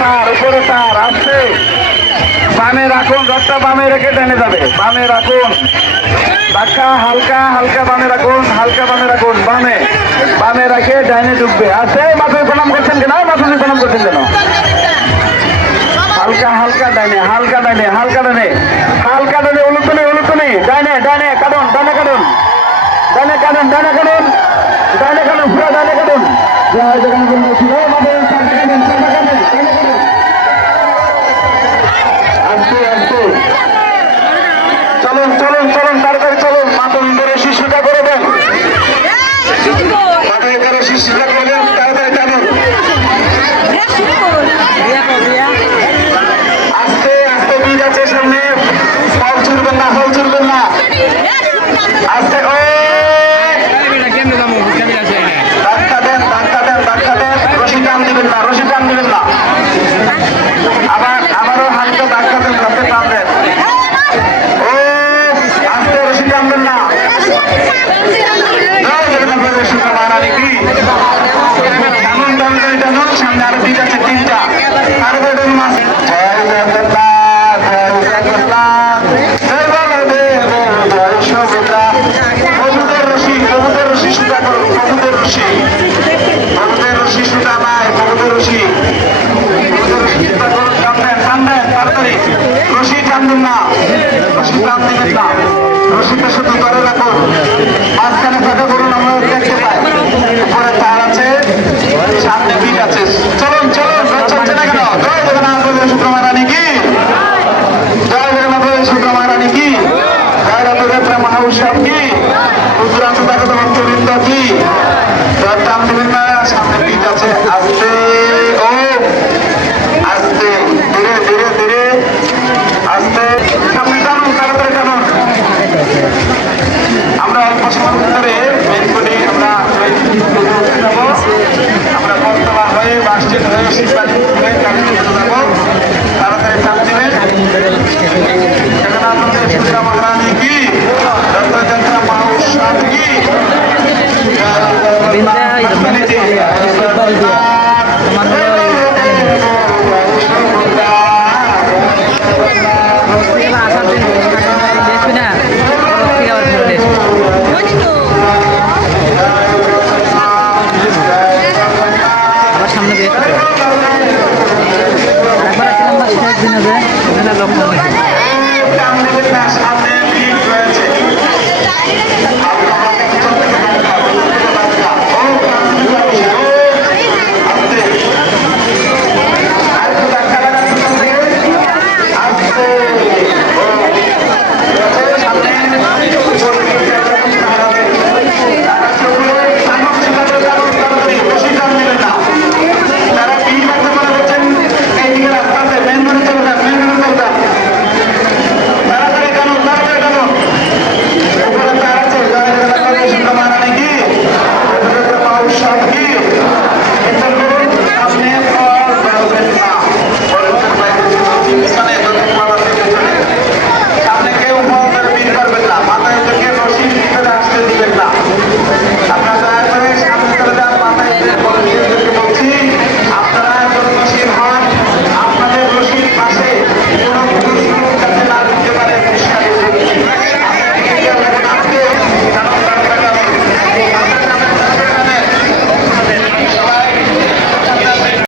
তার আসছে। বামে রাখুন, রথটা বামে রেখে টেনে যাবে। বামে রাখুন, ধাক্কা হালকা হালকা বামে রাখুন, হালকা বামে রাখুন। বামে বামে রাখে ডাইনে ঢুকবে। আসে মাথায় প্রণাম করছেন কেন? মাথায় প্রণাম করছেন কেন? হালকা হালকা ডাইনে, হালকা ডাইনে, হালকা ডাইনে, হালকা ডাইনে, উলুতুনি উলুতুনি, ডাইনে ডাইনে কাটুন, ডানে কাটুন, ডানে কাটুন, ডানে কাটুন, ডানে কাটুন, পুরো ডানে কাটুন। জয় জগন্নাথ ছিল আমাদের চলুন চলুন চলুন, তাড়াতাড়ি চলুন। মাথা ধরে শিশুটা করে দেন, মাথায় করে শিশুটা করে দেন, তাড়াতাড়ি টানুন। আস্তে আস্তে বীজ আছে সামনে, ফল ছুটবেন না, ফল ছুটবেন না। আস্তে ও ধাক্কা দেন, ধাক্কা দেন, ধাক্কা দেন। রশি টান দিবেন না, রশি টান দিবেন না। আবারও হাতটা ধাক্কা দেন, হাতে টান দেন। ও আস্তে, রশি টানবেন না। টানুন টানুন টানুন, সামনে আরো বীজ আছে তিনটা। আর বেডুন মাছ। জয় জগন্নাথ, জয় জগন্নাথ, জয় বলদেব, জয় সুভদ্রা। প্রভুদের রশি, প্রভুদের রশি সুতা করুন, প্রভুদের রশি, প্রভুদের রশি সুতা নাই, প্রভুদের রশি, প্রভুদের রশি সুতা করুন। টানবেন, টানবেন তাড়াতাড়ি, রশি টানবেন না, রশি টান দিবেন না। রশিটা শুধু করে রাখুন, মাঝখানে ফাঁকা করুন, আমরা দেখতে পাই। উপরে তার আছে, সামনে বীজ আছে। চলুন চলুন, চলছে না কেন? জয় জগন্নাথ সুপ্রমা রানী কি, জয় জগন্নাথ সুপ্রমা রানী কি, জয় রথযাত্রা মহা উৎসব কি, উত্তরাঞ্চ দেখো ভক্তবৃন্দ কি। টান দিবেন না, সামনে বীজ আছে। আস্তে ও আস্তে, ধীরে ধীরে ধীরে, আস্তে, সামনে টানুন, তাড়াতাড়ি টানুন। আমরা অল্প সময় ধরে মেনপুরি আমরা যাবো, আমরা বর্তমান হয়ে বাসস্ট্যান্ড হয়ে শিববাড়ি হয়ে যাবো। তাড়াতাড়ি টান দিবেন। জগন্নাথ সুভদ্রা মহারানী কি, রথযাত্রা মহা উৎসব কি,